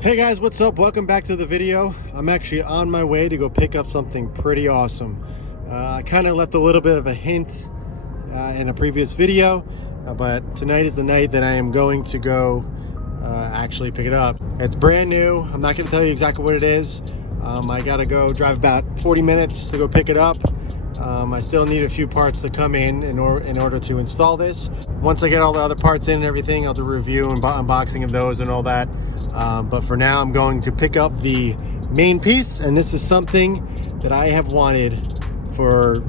Hey guys, what's up? Welcome back to the video. I'm actually on my way to go pick up something pretty awesome. I kind of left a little bit of a hint in a previous video, but tonight is the night that I am going to go actually pick it up. It's brand new. I'm not going to tell you exactly what it is. I got to go drive about 40 minutes to go pick it up. I still need a few parts to come in order to install this. Once I get all the other parts in and everything, I'll do a review and unboxing of those and all that. But for now, I'm going to pick up the main piece, and this is something that I have wanted for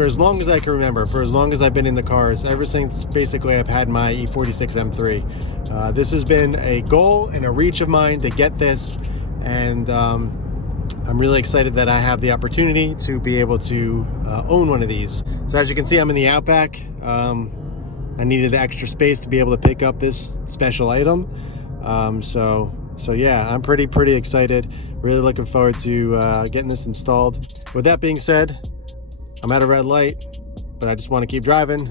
as long as I can remember, for as long as I've been in the cars, ever since basically I've had my E46 M3. This has been a goal and a reach of mine to get this, and I'm really excited that I have the opportunity to be able to own one of these. So as you can see, I'm in the Outback. I needed the extra space to be able to pick up this special item. So yeah, I'm pretty excited. Really looking forward to getting this installed. With that being said, I'm at a red light, but I just want to keep driving.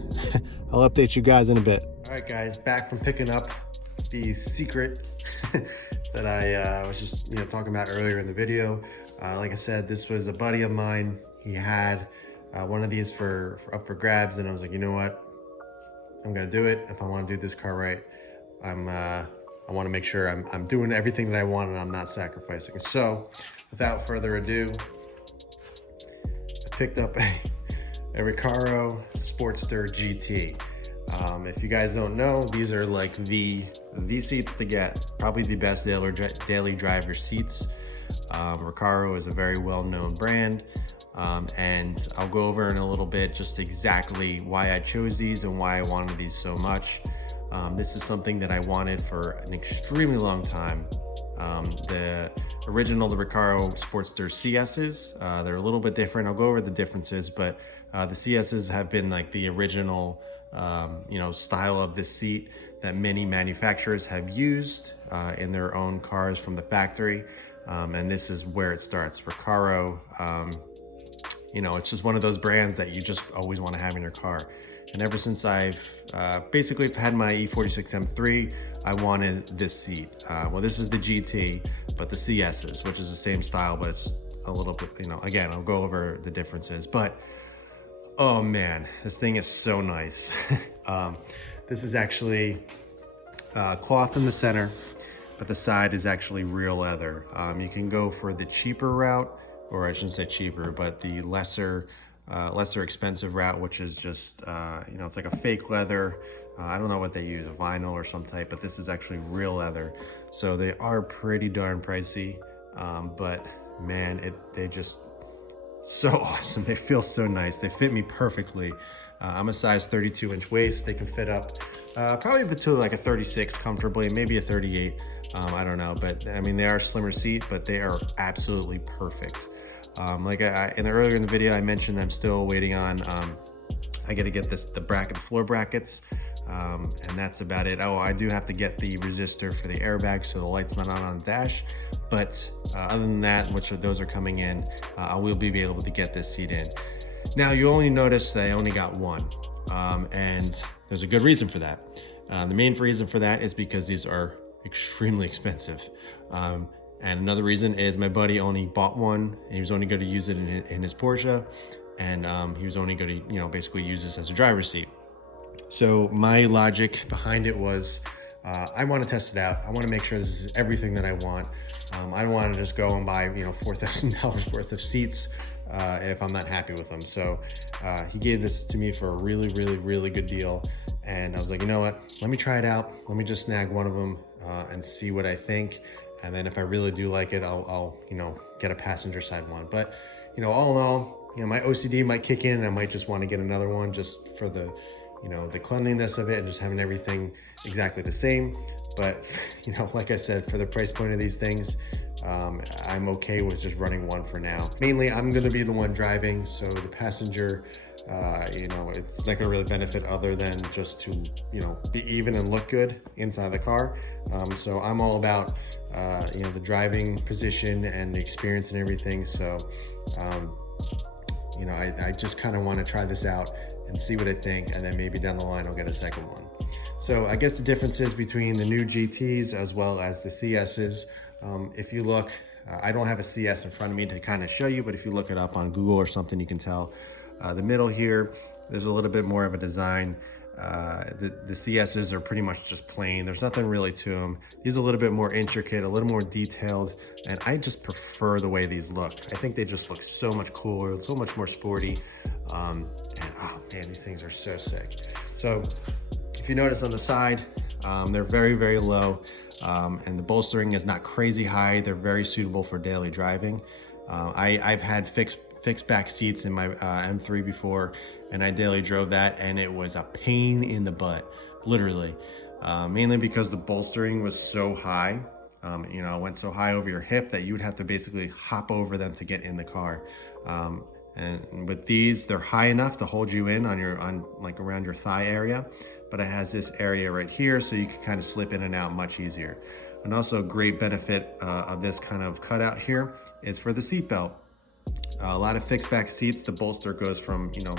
I'll update you guys in a bit. All right, guys, back from picking up the secret that I was just talking about earlier in the video. Like I said, this was a buddy of mine. He had one of these up for grabs, and I was like, you know what? I'm gonna do it. If I want to do this car right, I want to make sure I'm doing everything that I want and I'm not sacrificing. So, without further ado, I picked up a Recaro Sportster GT. If you guys don't know, these are like the seats to get. Probably the best daily driver seats. Recaro is a very well-known brand, and I'll go over in a little bit just exactly why I chose these and why I wanted these so much. This is something that I wanted for an extremely long time. The Recaro Sportster CSs, they're a little bit different. I'll go over the differences, but the CSs have been like the original style of the seat that many manufacturers have used in their own cars from the factory. And this is where it starts. Recaro, it's just one of those brands that you just always want to have in your car. And ever since I've basically had my E46 M3, I wanted this seat. Well, this is the GT, but the CSs, which is the same style, but it's a little bit, again, I'll go over the differences. But, oh man, this thing is so nice. This is actually cloth in the center, but the side is actually real leather. You can go for the cheaper route, or I shouldn't say cheaper, but the lesser expensive route, which is just, it's like a fake leather. I don't know what they use, a vinyl or some type, but this is actually real leather. So they are pretty darn pricey, but man, they just so awesome. They feel so nice. They fit me perfectly. I'm a size 32-inch waist. They can fit up probably up to like a 36 comfortably, maybe a 38. I don't know, but I mean, they are a slimmer seat, but they are absolutely perfect. Like earlier in the video, I mentioned I'm still waiting on, I got to get the floor brackets, and that's about it. Oh, I do have to get the resistor for the airbag, so the light's not on the dash. But other than that, those are coming in, I will be able to get this seat in. Now, you only notice that I only got one, and there's a good reason for that. The main reason for that is because these are extremely expensive. And another reason is my buddy only bought one, and he was only going to use it in his Porsche, and he was only going to, basically use this as a driver's seat. So my logic behind it was, I want to test it out. I want to make sure this is everything that I want. I don't want to just go and buy, $4,000 worth of seats if I'm not happy with them. So he gave this to me for a really good deal, and I was like, you know what? Let me try it out. Let me just snag one of them and see what I think. And then if I really do like it, I'll get a passenger side one. But, all in all, my OCD might kick in, and I might just want to get another one just for the, the cleanliness of it and just having everything exactly the same. But, like I said, for the price point of these things, I'm okay with just running one for now. Mainly, I'm going to be the one driving, so the passenger, it's not going to really benefit other than just to, be even and look good inside the car. So I'm all about, the driving position and the experience and everything. So, I just kind of want to try this out and see what I think, and then maybe down the line I'll get a second one. So I guess the differences between the new GTs as well as the CSs If you look, I don't have a CS in front of me to kind of show you, but if you look it up on Google or something, you can tell the middle here, there's a little bit more of a design. The CSs are pretty much just plain. There's nothing really to them. These are a little bit more intricate, a little more detailed, and I just prefer the way these look. I think they just look so much cooler, so much more sporty. And oh man, these things are so sick. So if you notice on the side, they're very, very low. And the bolstering is not crazy high. They're very suitable for daily driving. I've had fixed back seats in my M3 before, and I daily drove that, and it was a pain in the butt, literally. Mainly because the bolstering was so high. You know, it went so high over your hip that you would have to basically hop over them to get in the car. And with these, they're high enough to hold you in on like around your thigh area, but it has this area right here, so you can kind of slip in and out much easier. And also a great benefit of this kind of cutout here is for the seat belt. A lot of fixed back seats, the bolster goes from, you know,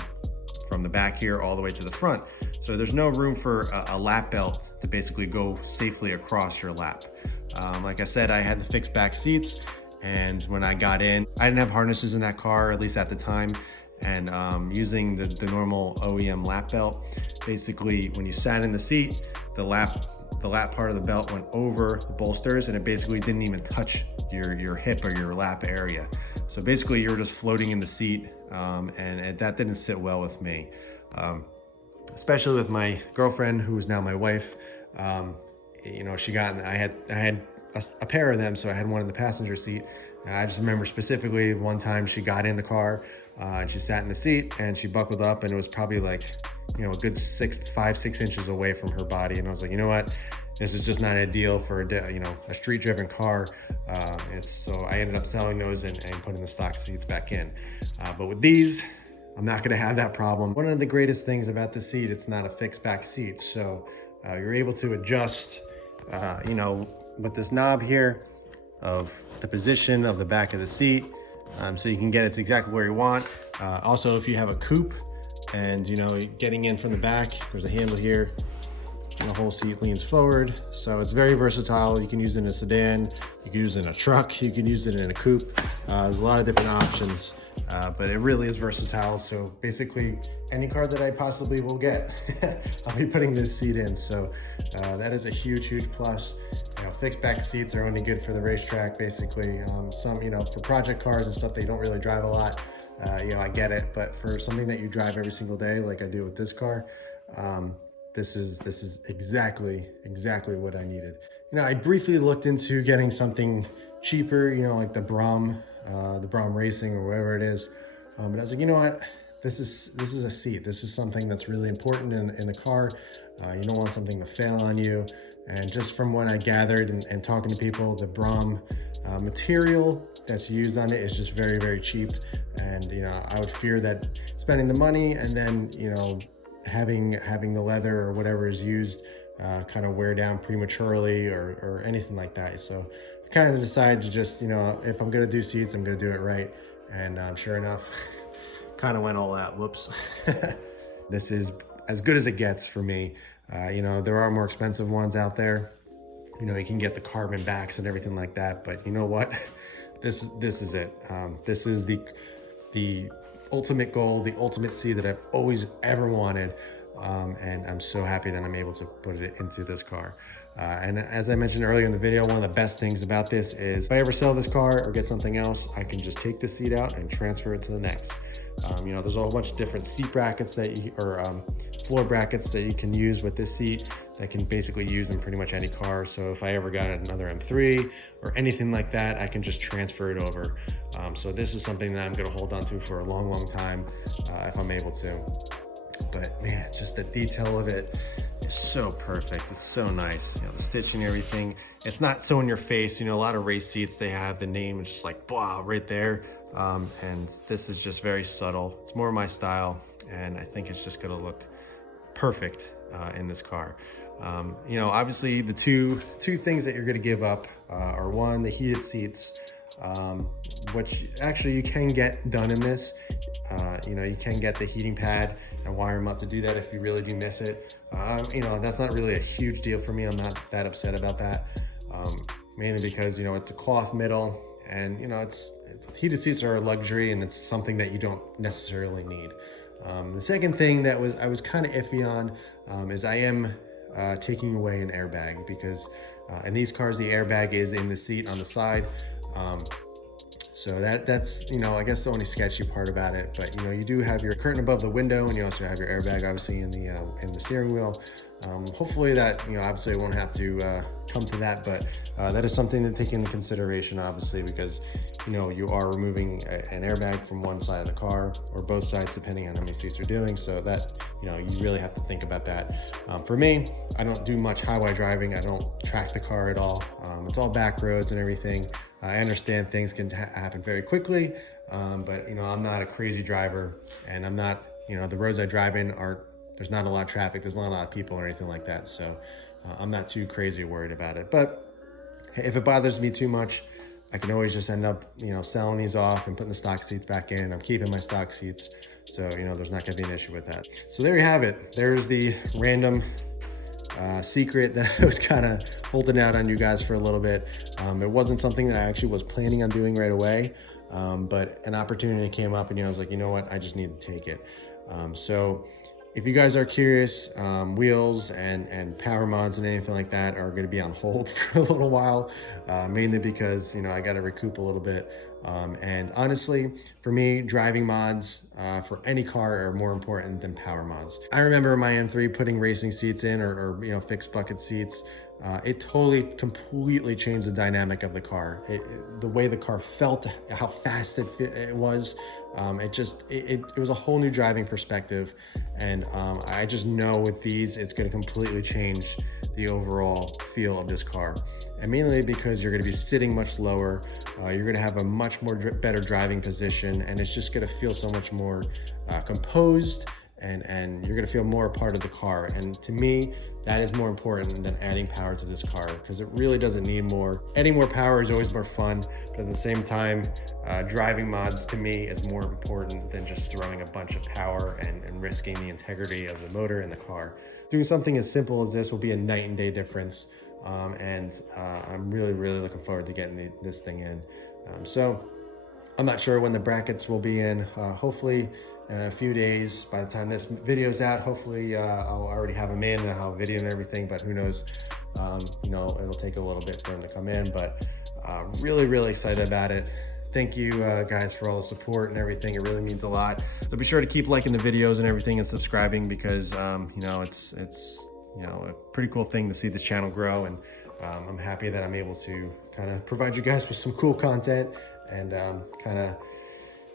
from the back here all the way to the front. So there's no room for a lap belt to basically go safely across your lap. Like I said, I had the fixed back seats, and when I got in, I didn't have harnesses in that car, at least at the time. And using the normal OEM lap belt, basically when you sat in the seat, the lap part of the belt went over the bolsters, and it basically didn't even touch your hip or your lap area. So basically you're just floating in the seat, and that didn't sit well with me. Especially with my girlfriend, who is now my wife. You know, I had a pair of them, so I had one in the passenger seat. I just remember specifically one time she got in the car, and she sat in the seat, and she buckled up, and it was probably like, you know, a good 5-6 inches away from her body. And I was like, you know what? This is just not ideal for a street-driven car. So I ended up selling those and putting the stock seats back in. But with these, I'm not gonna have that problem. One of the greatest things about the seat, it's not a fixed back seat. So you're able to adjust, you know, with this knob here of the position of the back of the seat. So you can get it to exactly where you want. Also, if you have a coupe and, you know, getting in from the back, there's a handle here, and the whole seat leans forward. So it's very versatile. You can use it in a sedan, you can use it in a truck, you can use it in a coupe. There's a lot of different options, but it really is versatile. So basically any car that I possibly will get, I'll be putting this seat in. So that is a huge, huge plus. You know, fixed back seats are only good for the racetrack, basically. Some, you know, for project cars and stuff, they don't really drive a lot. You know, I get it, but for something that you drive every single day, like I do with this car, this is exactly what I needed. You know, I briefly looked into getting something cheaper, you know, like the Brom Racing or whatever it is. But I was like, you know what? This is a seat. This is something that's really important in the car. You don't want something to fail on you. And just from what I gathered and talking to people, the Brom material that's used on it is just very, very cheap. And, you know, I would fear that spending the money and then, you know, having the leather or whatever is used kind of wear down prematurely or anything like that. So I kind of decided to just, you know, if I'm gonna do seats, I'm gonna do it right. And sure enough, kind of went all out. Whoops. This is as good as it gets for me. You know, there are more expensive ones out there. You know, you can get the carbon backs and everything like that, but you know what? This is it. This is the ultimate goal, the ultimate seat that I've always ever wanted. And I'm so happy that I'm able to put it into this car. And as I mentioned earlier in the video, one of the best things about this is if I ever sell this car or get something else, I can just take the seat out and transfer it to the next. You know, there's a whole bunch of different seat brackets floor brackets that you can use with this seat that can basically use in pretty much any car. So if I ever got another M3 or anything like that, I can just transfer it over. So this is something that I'm gonna hold on to for a long, long time if I'm able to. But man, just the detail of it is so perfect. It's so nice. You know, the stitching and everything. It's not so in your face. You know, a lot of race seats, they have the name, it's just like, wow, right there. And this is just very subtle. It's more my style. And I think it's just gonna look perfect in this car. You know, obviously the two things that you're gonna give up are one, the heated seats, which actually you can get done in this. You know, you can get the heating pad and wire them up to do that if you really do miss it. You know, that's not really a huge deal for me. I'm not that upset about that. mainly because, you know, it's a cloth middle, and, you know, heated seats are a luxury, and it's something that you don't necessarily need. The second thing that I was kind of iffy on is I am taking away an airbag, because in these cars, the airbag is in the seat on the side. So that's, you know, I guess the only sketchy part about it. But, you know, you do have your curtain above the window, and you also have your airbag obviously in the steering wheel. Hopefully that, you know, obviously it won't have to come to that, but that is something to take into consideration, obviously, because, you know, you are removing an airbag from one side of the car, or both sides, depending on how many seats you're doing. So that, you know, you really have to think about that. For me, I don't do much highway driving. I don't track the car at all. It's all back roads and everything. I understand things can happen very quickly, but, you know, I'm not a crazy driver, and I'm not, you know, the roads I drive in there's not a lot of traffic, there's not a lot of people or anything like that. So I'm not too crazy worried about it. But if it bothers me too much, I can always just end up, you know, selling these off and putting the stock seats back in, and I'm keeping my stock seats. So, you know, there's not gonna be an issue with that. So there you have it. There's the random secret that I was kind of holding out on you guys for a little bit. It wasn't something that I actually was planning on doing right away, but an opportunity came up, and, you know, I was like, you know what, I just need to take it. So if you guys are curious, wheels and power mods and anything like that are going to be on hold for a little while, mainly because, you know, I got to recoup a little bit. And honestly, for me, driving mods for any car are more important than power mods. I remember my M3 putting racing seats in, or you know, fixed bucket seats. It totally, completely changed the dynamic of the car. The way the car felt, how fast it was. It was a whole new driving perspective. And I just know with these, it's going to completely change the overall feel of this car. And mainly because you're going to be sitting much lower, you're going to have a much more better driving position, and it's just going to feel so much more composed, and you're going to feel more a part of the car. And to me, that is more important than adding power to this car, because it really doesn't need more. Adding more power is always more fun, but at the same time, driving mods to me is more important than just throwing a bunch of power and risking the integrity of the motor in the car. Doing something as simple as this will be a night and day difference. I'm really looking forward to getting this thing in. So I'm not sure when the brackets will be in. Hopefully in a few days. By the time this video's out, hopefully I'll already have them in, and I'll have a video and everything, but who knows. You know, it'll take a little bit for them to come in, but really excited about it. Thank you guys for all the support and everything. It really means a lot. So be sure to keep liking the videos and everything, and subscribing, because you know, it's you know, a pretty cool thing to see this channel grow. And I'm happy that I'm able to kind of provide you guys with some cool content, and kind of,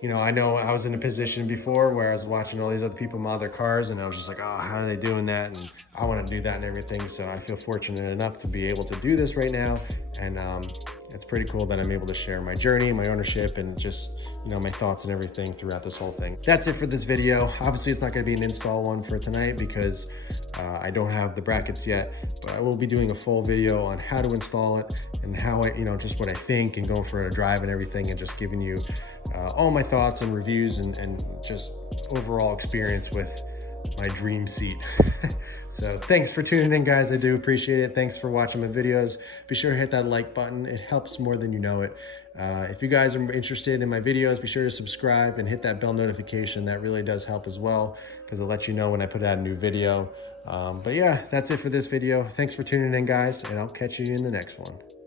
you know I was in a position before where I was watching all these other people mod their cars, and I was just like, oh, how are they doing that? And I want to do that and everything. So I feel fortunate enough to be able to do this right now. And it's pretty cool that I'm able to share my journey, my ownership, and just, you know, my thoughts and everything throughout this whole thing. That's it for this video. Obviously, it's not going to be an install one for tonight, because I don't have the brackets yet, but I will be doing a full video on how to install it, and how you know, just what I think, and going for a drive and everything, and just giving you all my thoughts and reviews, and just overall experience with my dream seat. So thanks for tuning in, guys. I do appreciate it. Thanks for watching my videos. Be sure to hit that like button. It helps more than you know it. If you guys are interested in my videos, be sure to subscribe and hit that bell notification. That really does help as well, because it lets you know when I put out a new video. But yeah, that's it for this video. Thanks for tuning in, guys, and I'll catch you in the next one.